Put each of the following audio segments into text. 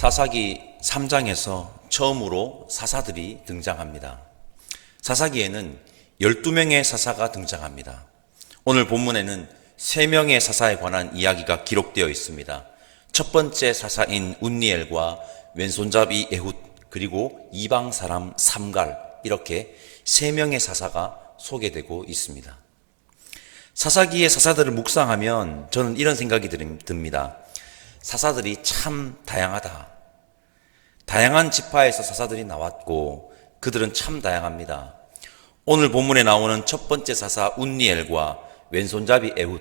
사사기 3장에서 처음으로 사사들이 등장합니다. 사사기에는 12명의 사사가 등장합니다. 오늘 본문에는 3명의 사사에 관한 이야기가 기록되어 있습니다. 첫 번째 사사인 운니엘과 왼손잡이 에훗, 그리고 이방 사람 삼갈, 이렇게 3명의 사사가 소개되고 있습니다. 사사기의 사사들을 묵상하면 저는 이런 생각이 듭니다. 사사들이 참 다양하다. 다양한 지파에서 사사들이 나왔고 그들은 참 다양합니다. 오늘 본문에 나오는 첫 번째 사사 운니엘과 왼손잡이 에훗,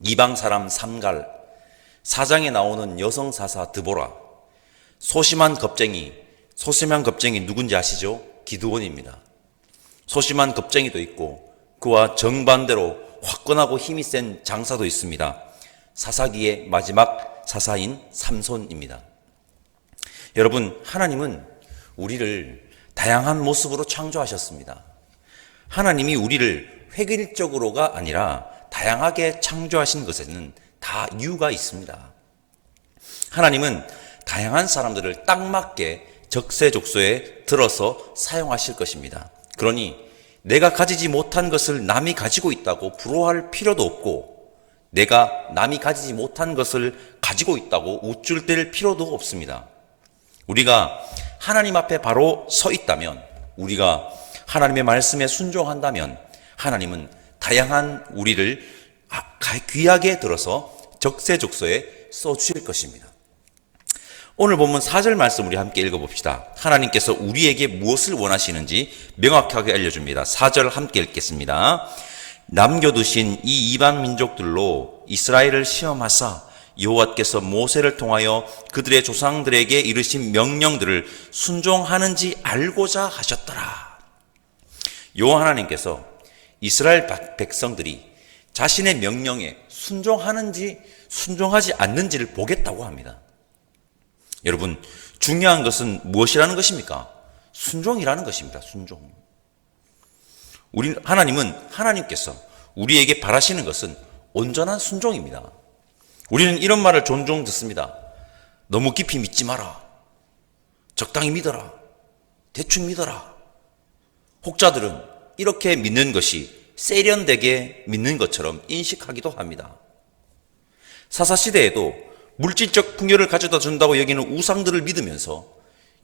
이방 사람 삼갈, 4장에 나오는 여성 사사 드보라, 소심한 겁쟁이 누군지 아시죠? 기드온입니다. 소심한 겁쟁이도 있고 그와 정반대로 화끈하고 힘이 센 장사도 있습니다. 사사기의 마지막 사사인 삼손입니다. 여러분, 하나님은 우리를 다양한 모습으로 창조하셨습니다. 하나님이 우리를 획일적으로가 아니라 다양하게 창조하신 것에는 다 이유가 있습니다. 하나님은 다양한 사람들을 딱 맞게 적세족소에 들어서 사용하실 것입니다. 그러니 내가 가지지 못한 것을 남이 가지고 있다고 부러워할 필요도 없고, 내가 남이 가지지 못한 것을 가지고 있다고 우쭐댈 필요도 없습니다. 우리가 하나님 앞에 바로 서 있다면, 우리가 하나님의 말씀에 순종한다면 하나님은 다양한 우리를 귀하게 들어서 적세족소에 써주실 것입니다. 오늘 본문 4절 말씀 우리 함께 읽어봅시다. 하나님께서 우리에게 무엇을 원하시는지 명확하게 알려줍니다. 4절 함께 읽겠습니다. 남겨두신 이 이방 민족들로 이스라엘을 시험하사 여호와께서 모세를 통하여 그들의 조상들에게 이르신 명령들을 순종하는지 알고자 하셨더라. 여호와 하나님께서 이스라엘 백성들이 자신의 명령에 순종하는지 순종하지 않는지를 보겠다고 합니다. 여러분, 중요한 것은 무엇이라는 것입니까? 순종이라는 것입니다. 순종. 하나님께서 우리에게 바라시는 것은 온전한 순종입니다. 우리는 이런 말을 종종 듣습니다. 너무 깊이 믿지 마라. 적당히 믿어라. 대충 믿어라. 혹자들은 이렇게 믿는 것이 세련되게 믿는 것처럼 인식하기도 합니다. 사사시대에도 물질적 풍요를 가져다 준다고 여기는 우상들을 믿으면서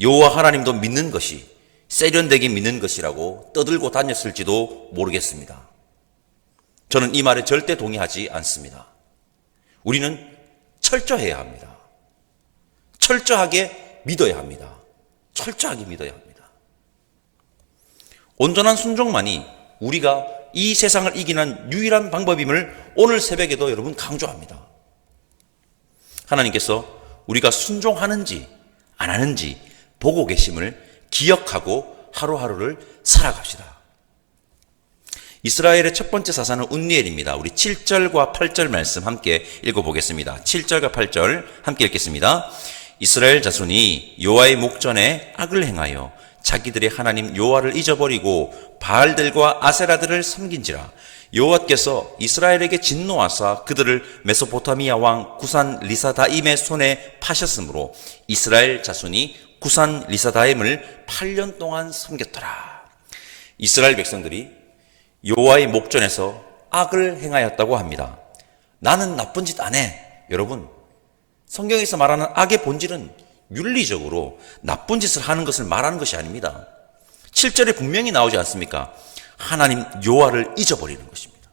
여호와 하나님도 믿는 것이 세련되게 믿는 것이라고 떠들고 다녔을지도 모르겠습니다. 저는 이 말에 절대 동의하지 않습니다. 우리는 철저해야 합니다. 철저하게 믿어야 합니다. 철저하게 믿어야 합니다. 온전한 순종만이 우리가 이 세상을 이기는 유일한 방법임을 오늘 새벽에도 여러분 강조합니다. 하나님께서 우리가 순종하는지 안 하는지 보고 계심을 기억하고 하루하루를 살아갑시다. 이스라엘의 첫 번째 사사는 운니엘입니다. 우리 7절과 8절 말씀 함께 읽어보겠습니다. 7절과 8절 함께 읽겠습니다. 이스라엘 자손이 여호와의 목전에 악을 행하여 자기들의 하나님 여호와를 잊어버리고 바알들과 아세라들을 섬긴지라. 여호와께서 이스라엘에게 진노하사 그들을 메소포타미아 왕 구산 리사다임의 손에 파셨으므로 이스라엘 자손이 구산 리사다임을 8년 동안 섬겼더라. 이스라엘 백성들이 여호와의 목전에서 악을 행하였다고 합니다. 나는 나쁜 짓 안 해. 여러분, 성경에서 말하는 악의 본질은 윤리적으로 나쁜 짓을 하는 것을 말하는 것이 아닙니다. 7절에 분명히 나오지 않습니까? 하나님 여호와를 잊어버리는 것입니다.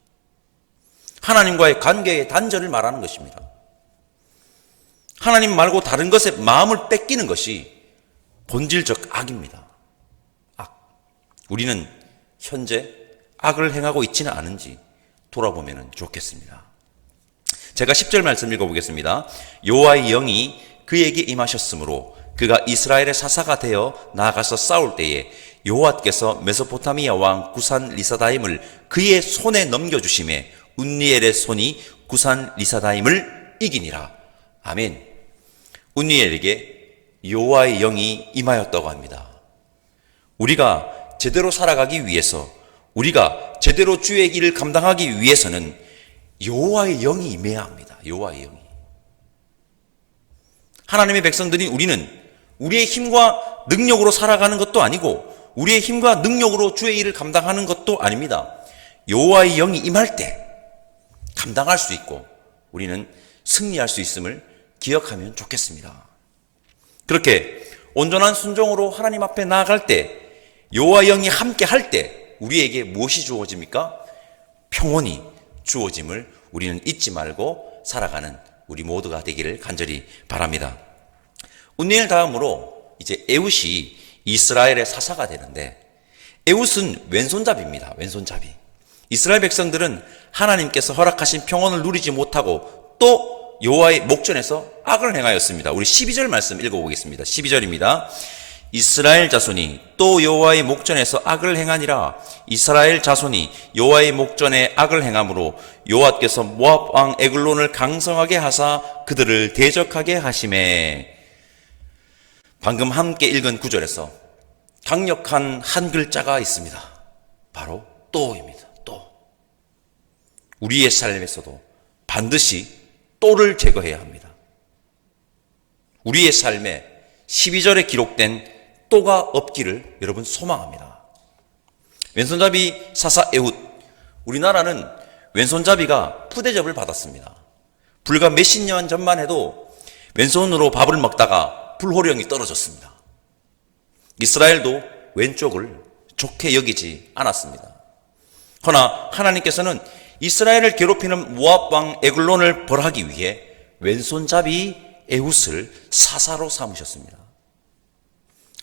하나님과의 관계의 단절을 말하는 것입니다. 하나님 말고 다른 것에 마음을 뺏기는 것이 본질적 악입니다. 악. 우리는 현재 악을 행하고 있지는 않은지 돌아보면 좋겠습니다. 제가 10절 말씀 읽어보겠습니다. 여호와의 영이 그에게 임하셨으므로 그가 이스라엘의 사사가 되어 나아가서 싸울 때에 여호와께서 메소포타미아 왕 구산 리사다임을 그의 손에 넘겨주심에 운니엘의 손이 구산 리사다임을 이기니라. 아멘. 운니엘에게 여호와의 영이 임하였다고 합니다. 우리가 제대로 살아가기 위해서, 우리가 제대로 주의 일을 감당하기 위해서는 여호와의 영이 임해야 합니다. 여호와의 영이. 하나님의 백성들인 우리는 우리의 힘과 능력으로 살아가는 것도 아니고 우리의 힘과 능력으로 주의 일을 감당하는 것도 아닙니다. 여호와의 영이 임할 때 감당할 수 있고 우리는 승리할 수 있음을 기억하면 좋겠습니다. 그렇게 온전한 순종으로 하나님 앞에 나아갈 때, 여호와의 영이 함께 할 때 우리에게 무엇이 주어집니까? 평온이 주어짐을 우리는 잊지 말고 살아가는 우리 모두가 되기를 간절히 바랍니다. 운니엘 다음으로 이제 에훗이 이스라엘의 사사가 되는데, 에훗은 왼손잡이입니다. 왼손잡이. 이스라엘 백성들은 하나님께서 허락하신 평온을 누리지 못하고 또 여호와의 목전에서 악을 행하였습니다. 우리 12절 말씀 읽어보겠습니다. 12절입니다. 이스라엘 자손이 또 여호와의 목전에서 악을 행하니라. 이스라엘 자손이 여호와의 목전에 악을 행함으로 여호와께서 모압 왕 에글론을 강성하게 하사 그들을 대적하게 하시매. 방금 함께 읽은 구절에서 강력한 한 글자가 있습니다. 바로 또입니다. 또. 우리의 삶에서도 반드시 또를 제거해야 합니다. 우리의 삶에 12절에 기록된 또가 없기를 여러분 소망합니다. 왼손잡이 사사 에훗, 우리나라는 왼손잡이가 푸대접을 받았습니다. 불과 몇십 년 전만 해도 왼손으로 밥을 먹다가 불호령이 떨어졌습니다. 이스라엘도 왼쪽을 좋게 여기지 않았습니다. 그러나 하나님께서는 이스라엘을 괴롭히는 모압 왕 에글론을 벌하기 위해 왼손잡이 에훗을 사사로 삼으셨습니다.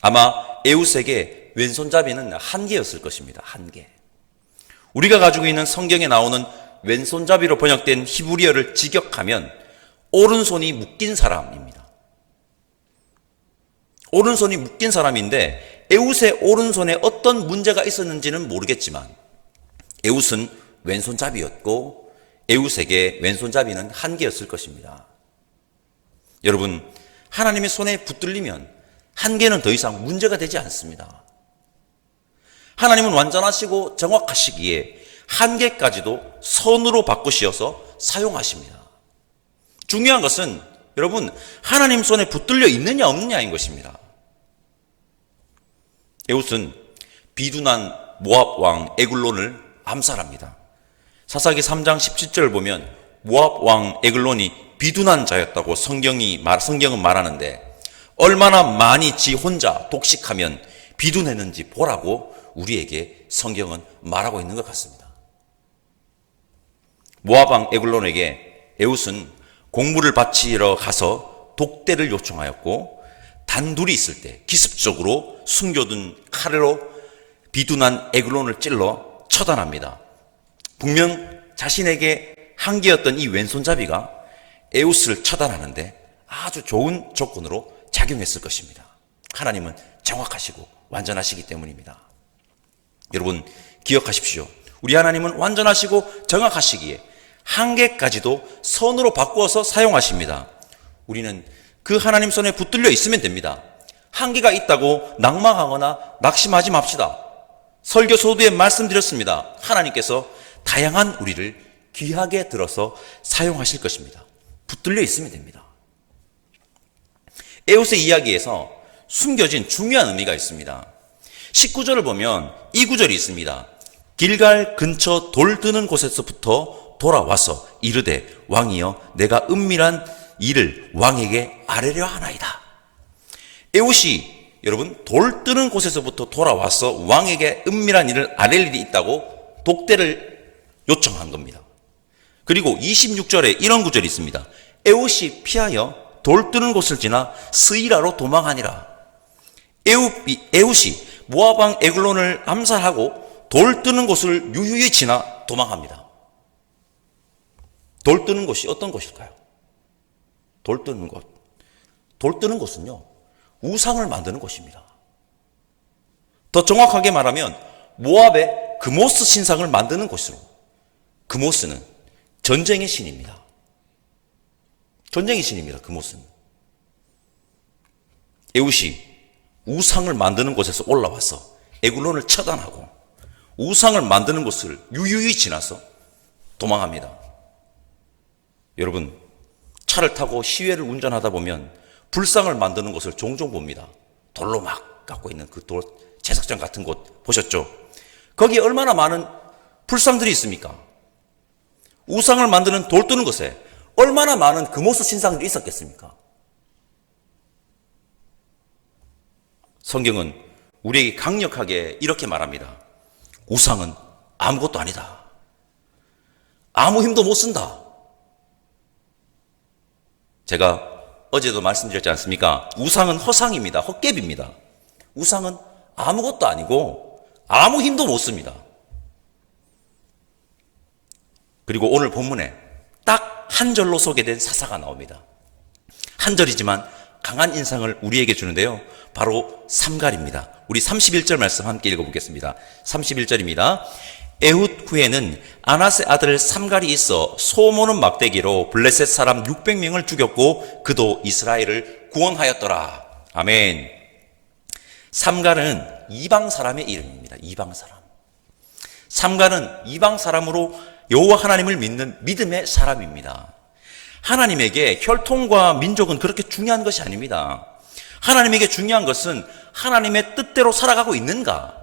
아마 에훗에게 왼손잡이는 한 개였을 것입니다. 한 개. 우리가 가지고 있는 성경에 나오는 왼손잡이로 번역된 히브리어를 직역하면 오른손이 묶인 사람입니다. 오른손이 묶인 사람인데 에훗의 오른손에 어떤 문제가 있었는지는 모르겠지만 에훗은 왼손잡이였고 에훗에게 왼손잡이는 한 개였을 것입니다. 여러분, 하나님의 손에 붙들리면 한 개는 더 이상 문제가 되지 않습니다. 하나님은 완전하시고 정확하시기에 한 개까지도 선으로 바꾸시어서 사용하십니다. 중요한 것은 여러분, 하나님 손에 붙들려 있느냐 없느냐인 것입니다. 에훗은 비둔한 모압 왕 에글론을 암살합니다. 사사기 3장 17절을 보면 모압 왕 에글론이 비둔한 자였다고 성경은 말하는데, 얼마나 많이 지 혼자 독식하면 비둔했는지 보라고 우리에게 성경은 말하고 있는 것 같습니다. 모압 왕 에글론에게 에훗은 곡물을 바치러 가서 독대를 요청하였고, 단둘이 있을 때 기습적으로 숨겨둔 칼로 비둔한 에글론을 찔러 처단합니다. 분명 자신에게 한 개였던 이 왼손잡이가 에훗을 처단하는데 아주 좋은 조건으로 작용했을 것입니다. 하나님은 정확하시고 완전하시기 때문입니다. 여러분, 기억하십시오. 우리 하나님은 완전하시고 정확하시기에 한 개까지도 선으로 바꾸어서 사용하십니다. 우리는 그 하나님 손에 붙들려 있으면 됩니다. 한계가 있다고 낙망하거나 낙심하지 맙시다. 설교 소두에 말씀드렸습니다. 하나님께서 다양한 우리를 귀하게 들어서 사용하실 것입니다. 붙들려 있으면 됩니다. 에훗의 이야기에서 숨겨진 중요한 의미가 있습니다. 19절을 보면 이 구절이 있습니다. 길갈 근처 돌 드는 곳에서부터 돌아와서 이르되 왕이여 내가 은밀한 일을 왕에게 아뢰려 하나이다. 에훗이 여러분 돌 뜨는 곳에서부터 돌아와서 왕에게 은밀한 일을 아랠 일이 있다고 독대를 요청한 겁니다. 그리고 26절에 이런 구절이 있습니다. 에훗이 피하여 돌 뜨는 곳을 지나 스이라로 도망하니라. 에훗이 모압 왕 에글론을 암살하고 돌 뜨는 곳을 유유히 지나 도망합니다. 돌 뜨는 곳이 어떤 곳일까요? 돌 뜨는 곳. 돌 뜨는 곳은요, 우상을 만드는 곳입니다. 더 정확하게 말하면 모압의 그모스 신상을 만드는 곳으로. 그모스는 전쟁의 신입니다. 전쟁의 신입니다. 그모스는. 에훗이 우상을 만드는 곳에서 올라와서 에글론을 처단하고 우상을 만드는 곳을 유유히 지나서 도망합니다. 여러분, 차를 타고 시외를 운전하다 보면 불상을 만드는 것을 종종 봅니다. 돌로 막 깎고 있는 그 돌, 제석장 같은 곳 보셨죠? 거기에 얼마나 많은 불상들이 있습니까? 우상을 만드는 돌 뜨는 것에 얼마나 많은 금오수 신상들이 있었겠습니까? 성경은 우리에게 강력하게 이렇게 말합니다. 우상은 아무것도 아니다. 아무 힘도 못 쓴다. 제가 어제도 말씀드렸지 않습니까? 우상은 허상입니다. 헛개비입니다. 우상은 아무것도 아니고 아무 힘도 못 씁니다. 그리고 오늘 본문에 딱 한 절로 소개된 사사가 나옵니다. 한 절이지만 강한 인상을 우리에게 주는데요. 바로 삼갈입니다. 우리 31절 말씀 함께 읽어보겠습니다. 31절입니다. 에훗 후에는 아낫의 아들 삼갈이 있어 소모는 막대기로 블레셋 사람 600명을 죽였고 그도 이스라엘을 구원하였더라. 아멘. 삼갈은 이방 사람의 이름입니다. 이방 사람. 삼갈은 이방 사람으로 여호와 하나님을 믿는 믿음의 사람입니다. 하나님에게 혈통과 민족은 그렇게 중요한 것이 아닙니다. 하나님에게 중요한 것은 하나님의 뜻대로 살아가고 있는가,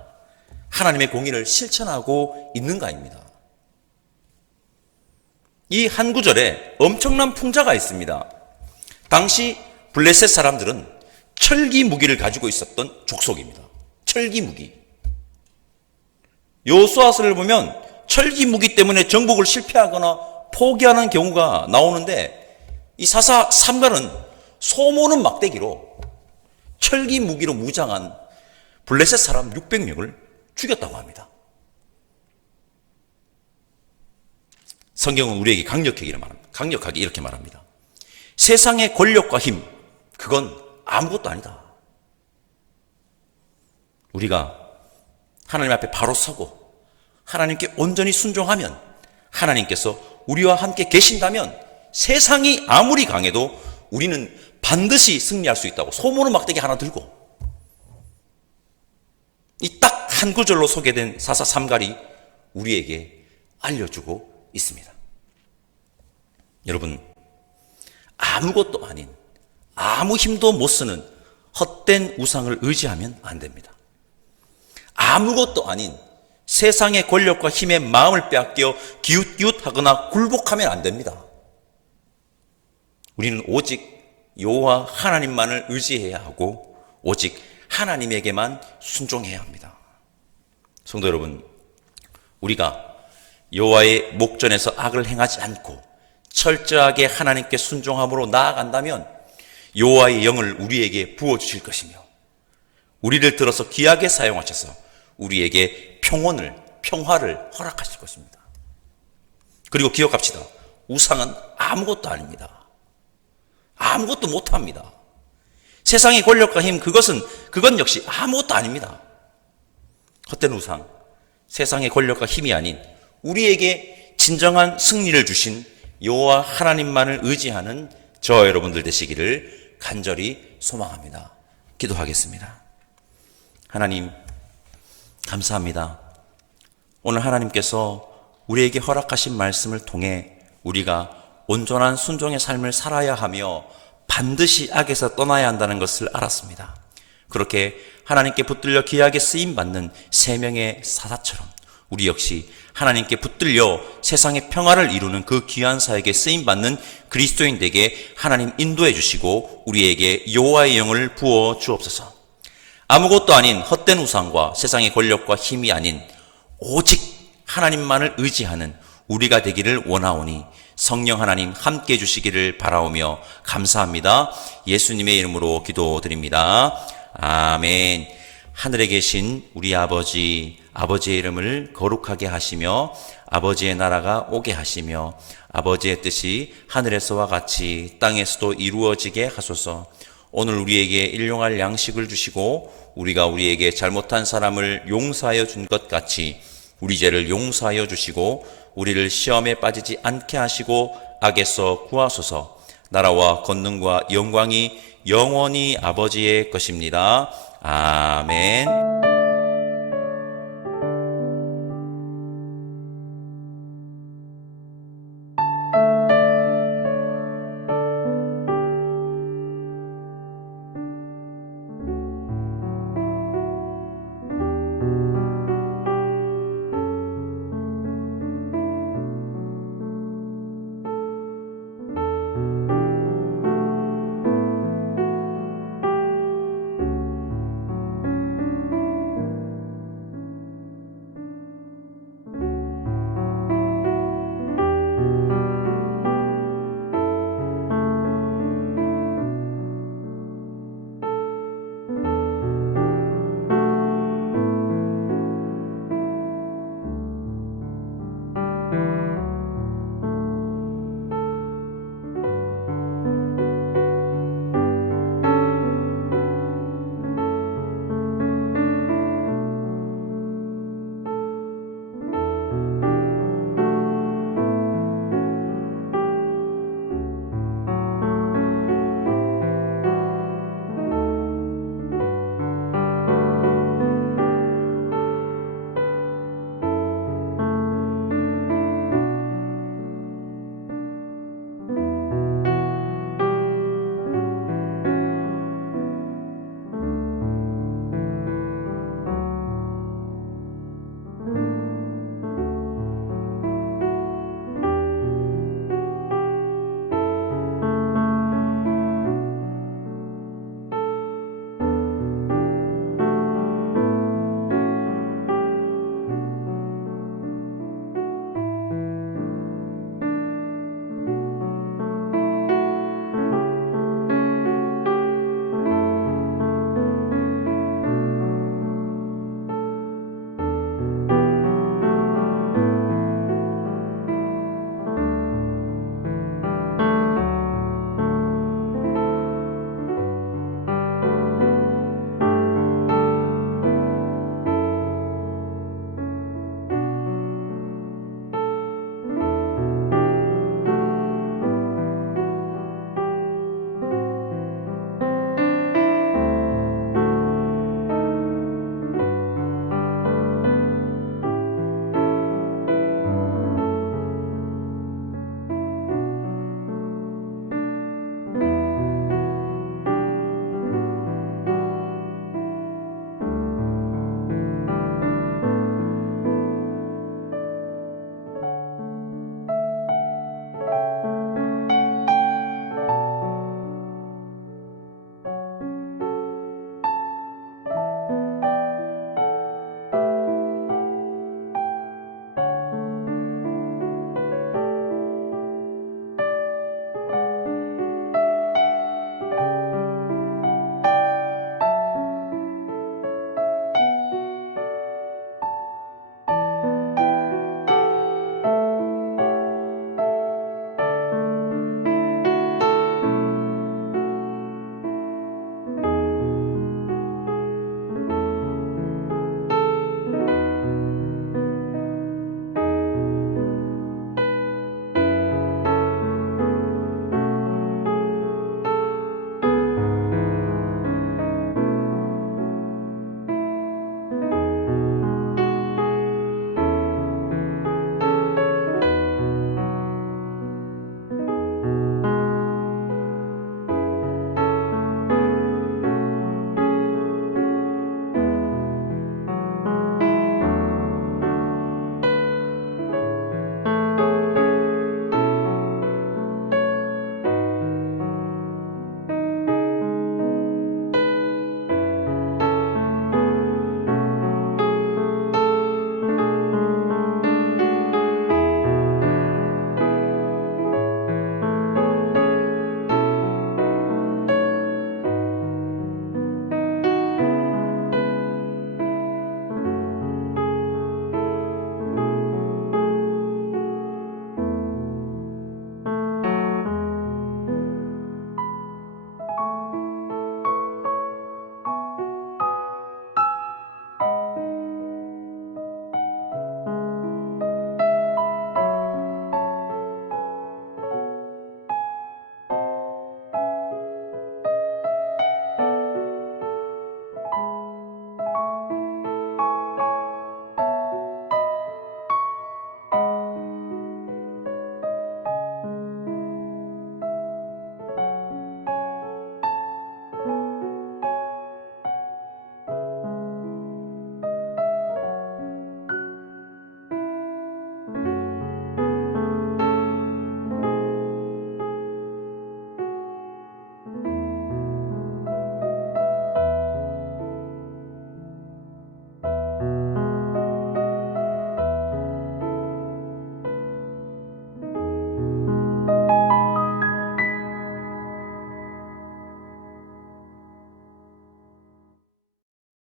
하나님의 공의를 실천하고 있는가입니다. 이 한 구절에 엄청난 풍자가 있습니다. 당시 블레셋 사람들은 철기 무기를 가지고 있었던 족속입니다. 철기 무기. 여호수아서를 보면 철기 무기 때문에 정복을 실패하거나 포기하는 경우가 나오는데 이 사사 삼갈은 소모는 막대기로 철기 무기로 무장한 블레셋 사람 600명을 죽였다고 합니다. 성경은 우리에게 강력하게 이렇게 말합니다. 세상의 권력과 힘, 그건 아무것도 아니다. 우리가 하나님 앞에 바로 서고 하나님께 온전히 순종하면, 하나님께서 우리와 함께 계신다면 세상이 아무리 강해도 우리는 반드시 승리할 수 있다고 소모는 막대기 하나 들고, 이 딱 한 구절로 소개된 사사 삼갈이 우리에게 알려주고 있습니다. 여러분, 아무것도 아닌, 아무 힘도 못 쓰는 헛된 우상을 의지하면 안 됩니다. 아무것도 아닌 세상의 권력과 힘에 마음을 빼앗겨 기웃기웃하거나 굴복하면 안 됩니다. 우리는 오직 여호와 하나님만을 의지해야 하고 오직 하나님에게만 순종해야 합니다. 성도 여러분, 우리가 여호와의 목전에서 악을 행하지 않고 철저하게 하나님께 순종함으로 나아간다면 여호와의 영을 우리에게 부어주실 것이며 우리를 들어서 귀하게 사용하셔서 우리에게 평화를 허락하실 것입니다. 그리고 기억합시다. 우상은 아무것도 아닙니다. 아무것도 못합니다. 세상의 권력과 힘, 그건 역시 아무것도 아닙니다. 헛된 우상, 세상의 권력과 힘이 아닌 우리에게 진정한 승리를 주신 여호와 하나님만을 의지하는 저와 여러분들 되시기를 간절히 소망합니다. 기도하겠습니다. 하나님, 감사합니다. 오늘 하나님께서 우리에게 허락하신 말씀을 통해 우리가 온전한 순종의 삶을 살아야 하며 반드시 악에서 떠나야 한다는 것을 알았습니다. 그렇게 하나님께 붙들려 귀하게 쓰임받는 세 명의 사사처럼 우리 역시 하나님께 붙들려 세상의 평화를 이루는 그 귀한 사역에 쓰임받는 그리스도인에게 하나님 인도해 주시고 우리에게 여호와의 영을 부어 주옵소서. 아무것도 아닌 헛된 우상과 세상의 권력과 힘이 아닌 오직 하나님만을 의지하는 우리가 되기를 원하오니 성령 하나님 함께해 주시기를 바라오며 감사합니다. 예수님의 이름으로 기도드립니다. 아멘. 하늘에 계신 우리 아버지의 이름을 거룩하게 하시며 아버지의 나라가 오게 하시며 아버지의 뜻이 하늘에서와 같이 땅에서도 이루어지게 하소서. 오늘 우리에게 일용할 양식을 주시고 우리가 우리에게 잘못한 사람을 용서하여 준 것 같이 우리 죄를 용서하여 주시고 우리를 시험에 빠지지 않게 하시고 악에서 구하소서. 나라와 권능과 영광이 영원히 아버지의 것입니다. 아멘.